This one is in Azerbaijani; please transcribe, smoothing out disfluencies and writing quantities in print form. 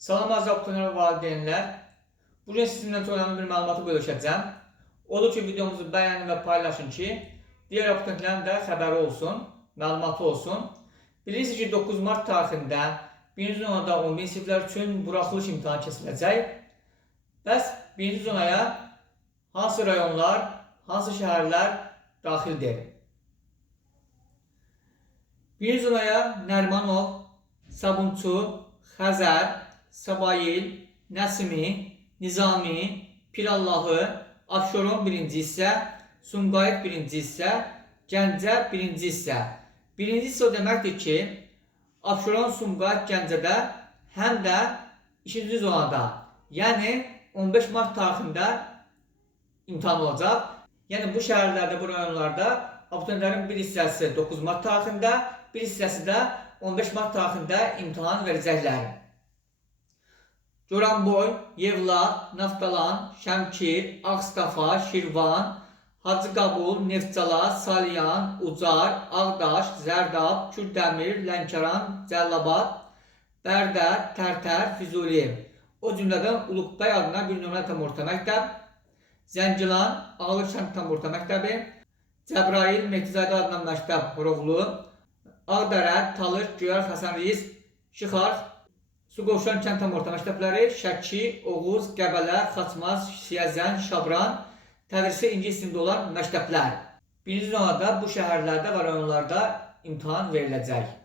Salam əziz abituriyentlər və valideynlər. Bugün sizinlə çox önemli bir məlumatı bölüşəcəm. Odur ki, videomuzu bəyənin və paylaşın ki, digər abituriyentlərin də xəbəri olsun, məlumatı olsun. Bilirsiniz ki, 9 mart tarixində 1-ci zonada 11 siniflər üçün buraxılış imtahanı keçiriləcək. Bəs 1-ci zonaya hansı rayonlar, hansı şəhərlər daxildir? 1-ci zonaya Nərimanov, Sabunçu, Xəzər, Sabayil, Nəsimi, Nizami, Pirallahı, Abşeron 1-ci hissə, Sumqayıt 1-ci hissə, Gəncə 1-ci hissə. 1-ci hissə o deməkdir ki, Abşeron, Sumqayıt, Gəncədə həm də 2-ci zonada, yəni 15 mart tarixində imtahan olacaq. Yəni bu şəhərlərdə, bu rayonlarda abituriyentlərin bir hissəsi 9 mart tarixində, bir hissəsi də 15 mart tarixində imtahan verəcəklər. Goranboy, Yevlax, Naftalan, Şəmkir, Ağstafa, Şirvan, Hacıqabul, Neftçala, Salyan, Ucar, Ağdaş, Zərdab, Kürdəmir, Lənkəran, Cəllabad, Bərdə, Tərtər, Füzuli. O cümlədən Uluqbəy adına bir nömrə tam orta məktəb, Zəngilan, Ağır kənd tam orta məktəbi, Cəbrayil, Mehdizadə adına məktəb Horovlu, Ağdərə, Talış, Göyər, Xəsənriz, Şıxarx, Suqovuşan kənd tam orta məktəbləri, Şəki, Oğuz, Qəbələ, Xaçmaz, Siyəzən, Şabran, tədrisi ingilis dilində olan məktəblər. 1-ci zonada bu şəhərlərdə və rayonlarda imtahan veriləcək.